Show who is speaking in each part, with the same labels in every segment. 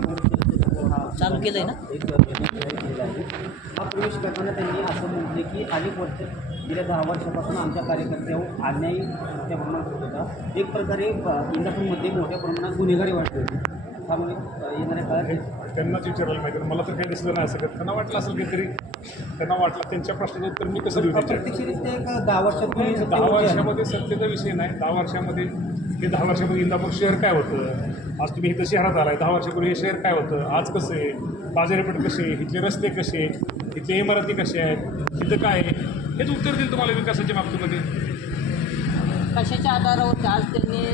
Speaker 1: हा
Speaker 2: चालू ना?
Speaker 1: केलेला आहे हा प्रवेश करताना त्यांनी असं म्हटले की अनेक वर्ष गेल्या दहा वर्षापासून आमच्या कार्यकर्त्यावर अन्यायी मोठ्या प्रमाणात होत होता एक प्रकारे अ, इंदापूरमध्ये मोठ्या प्रमाणात गुन्हेगारी वाढते होती त्यामुळे येणाऱ्या काळात
Speaker 3: त्यांनाच विचारायला पाहिजे मला तर काही दिसलं नाही असं. त्यांना वाटलं असेल काहीतरी त्यांना वाटलं त्यांच्या प्रश्नाचं उत्तर मी कसं देऊ
Speaker 1: प्रत्यक्षरित्या एक दहा वर्षापूर्वी
Speaker 3: दहा. वर्षामध्ये सत्तेचा विषय नाही दहा वर्षामध्ये हे दहा वर्षापूर्वी इंदापूर शहर काय होतं? आज तुम्ही इथं शहरात आलाय दहा वर्षापूर्वी हे शहर काय होतं? आज कसं आहे? बाजारपेठ कसे आहे? इथले रस्ते कसे इथले इमारती कशा आहेत? इथं काय आहे? हेच उत्तर देईल तुम्हाला विकासाच्या बाबतीमध्ये.
Speaker 2: कशाच्या आधारावर आज त्यांनी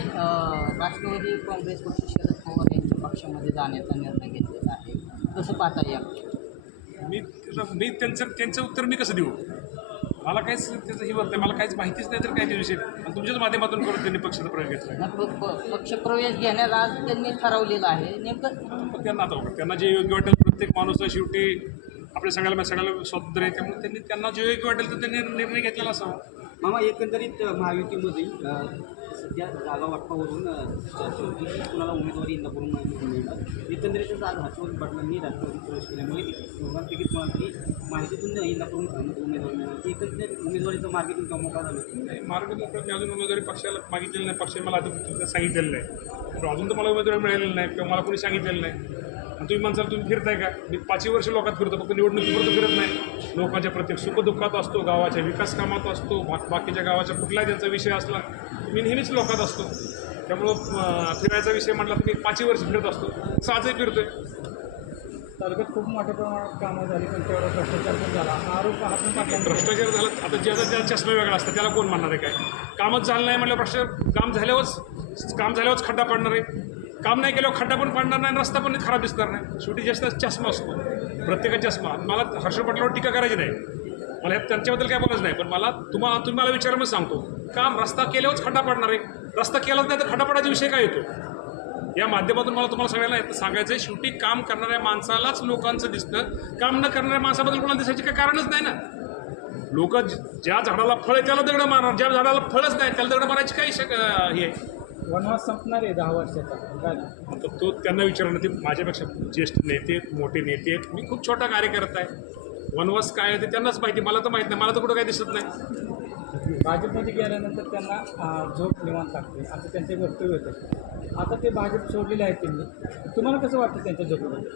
Speaker 2: राष्ट्रवादी काँग्रेस पक्ष शरद पवार यांच्या पक्षामध्ये जाण्याचा निर्णय घेतलेला आहे. कसं पाहता येईल
Speaker 3: मी मी त्यांचं त्यांचं उत्तर मी कसं देऊ? मला काहीच त्याचं हे नाही. मला काहीच माहितीच नाही तर काय त्या विषयी. आणि तुमच्याच माध्यमातून करून त्यांनी पक्षाचा प्रवेश घेतला
Speaker 2: पक्षप्रवेश घेण्यास आज त्यांनी ठरवलेलं आहे. नेमकं
Speaker 3: त्यांना आता बघा, त्यांना जे योग्य वाटेल प्रत्येक माणूस शेवटी आपल्या सगळ्याला सगळ्याला स्वातंत्र्य आहे. त्यामुळे त्यांनी त्यांना जे योग्य वाटेल तर त्यांनी निर्णय घेतलेला असावा.
Speaker 1: मामा एकंदरीत महायुतीमध्ये सध्या जागा वाटपावरून कुणाला उमेदवारी इंदापूरून मिळणार? एकंदरीतच आज हर्षवर्धन पाटलांनी राष्ट्रवादी प्रवेश केल्यामुळे दोघांपैकी माहितीतून इंदापूरून अ, उमेदवारी एकत्रित उमेदवारीचं मार्केटिंग किंवा झालं?
Speaker 3: नाही मार्ग मी अजून उमेदवारी पक्षाला मागितलेलं नाही. पक्षाने मला अजून सांगितलेलं नाही. पण अजून तर मला उमेदवारी मिळालेली नाही किंवा मला कोणी सांगितलेलं नाही. आणि तुम्ही म्हणसाल तुम्ही फिरताय का? मी पाचही वर्ष लोकात फिरतो फक्त निवडणुकीपुरतं फिरत नाही. लोकांच्या प्रत्येक सुखदुःखात असतो गावाच्या विकास कामात असतो बा बाकीच्या गावाच्या कुठलाही त्यांचा विषय असला मी नेहमीच लोकात असतो. त्यामुळं फिरायचा विषय म्हटला तर मी पाचही वर्ष फिरत असतो. तसं फिरतोय.
Speaker 4: तालुक्यात खूप मोठ्या प्रमाणात कामं झाली पण तेवढा भ्रष्टाचार पण झाला. हा आरोप हातून पाटलांनी
Speaker 3: भ्रष्टाचार झाला आता ज्याचा त्याचा चष्मा वेगळा असतं त्याला कोण म्हणणार आहे काय? कामच झालं नाही म्हटलं भ्रष्टाचार काम झाल्यावरच काम झाल्यावरच खड्डा पडणार आहे. काम नाही केल्यावर खड्डा पण पडणार नाही रस्ता पण खराब दिसणार नाही. शेवटी जास्त चष्मा असतो प्रत्येकाचा चष्मा. मला हर्ष पटलावर टीका करायची नाही. मला त्यांच्याबद्दल काय बोलायचं नाही पण मला तुम्हाला तुम्ही मला विचार मी सांगतो. काम रस्ता केल्यावरच खड्डा पडणार आहे. रस्ता केलाच नाही तर खड्डा पडायचा विषय काय येतो? या माध्यमातून मला तुम्हाला सगळ्यांना सांगायचं आहे शेवटी काम करणाऱ्या माणसालाच लोकांचं दिसतं काम न करणाऱ्या माणसाबद्दल कोणाला दिसायचे काही कारणच नाही ना. लोक ज्या झाडाला फळ आहे त्याला दगडं मारणार ज्या झाडाला फळच नाही त्याला दगडं मारायची काही शक हे
Speaker 4: वनवास संपणार आहे दहा वर्षाचा.
Speaker 3: आता तो त्यांना विचारणं ते माझ्यापेक्षा ज्येष्ठ नेते आहेत, मोठे नेते आहेत. मी खूप छोटा कार्यकर्ता आहे. वनवास काय आहे ते त्यांनाच माहिती मला तर माहीत नाही. मला तर कुठं काही दिसत नाही.
Speaker 4: भाजपमध्ये गेल्यानंतर त्यांना झोप निवांत लागते. असं त्यांचे वक्तव्य होतं. आता ते भाजप सोडलेले आहेत त्यांनी. तुम्हाला कसं वाटतं त्यांच्या झोपेबद्दल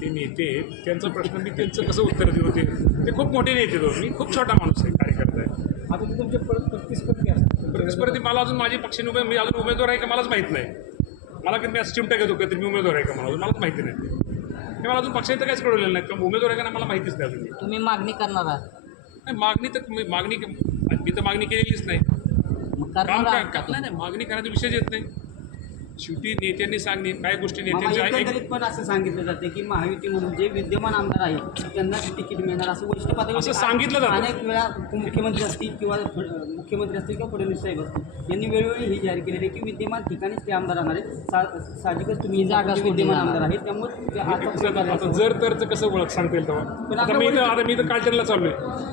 Speaker 3: ते नेते त्यांचा प्रश्न मी त्यांचं कसं उत्तर देऊ? ते ते खूप मोठे नेते आहेत हो. मी खूप छोटा माणूस आहे कार्यकर्ता आहे.
Speaker 4: आता ते तुमचे प्र- प्रतिस्पर्धी असतात.
Speaker 3: प्रतिस्पर्धी मला अजून माझी पक्षाने उमेद मी अजून उमेदवार आहे का मलाच माहीत नाही. मला कधी मी असं चिमटा घेतो कधी मी उमेदवार आहे का मला अजून मलाच माहिती नाही. हे मला अजून पक्षाने तर काहीच कळवलेलं नाही. किंवा उमेदवार आहे का नाही मला माहितीच नाही अजून.
Speaker 2: तुम्ही मागणी करणार आहात.
Speaker 3: नाही मागणी तर मी- मागणी मी तर मागणी केलेलीच नाही. काम काय नाही मागणी करण्याचा विषयच येत नाही. शेवटी नेत्यांनी सांगणे काय गोष्टी नेत्यांच्या
Speaker 1: पण असं सांगितलं जाते की महायुतीमधून जे विद्यमान आमदार आहेत त्यांनाच तिकीट मिळणार असं वरिष्ठ पातळीवर
Speaker 3: असं सांगितलं जातं.
Speaker 1: अनेक वेळा उपमुख्यमंत्री असतील किंवा मुख्यमंत्री असतील किंवा फडणवीस साहेब असतील यांनी वेळोवेळी ही जाहीर केलेली की विद्यमान ठिकाणीच ते आमदार राहणार आहेत. साहजिकच तुम्ही
Speaker 2: ही जागा
Speaker 1: विद्यमान. आमदार आहेत त्यामुळे
Speaker 3: जर तरचं कसं ओळख सांगता येईल
Speaker 1: पण
Speaker 3: तेव्हा आता मी इथं कालचरला चालू आहे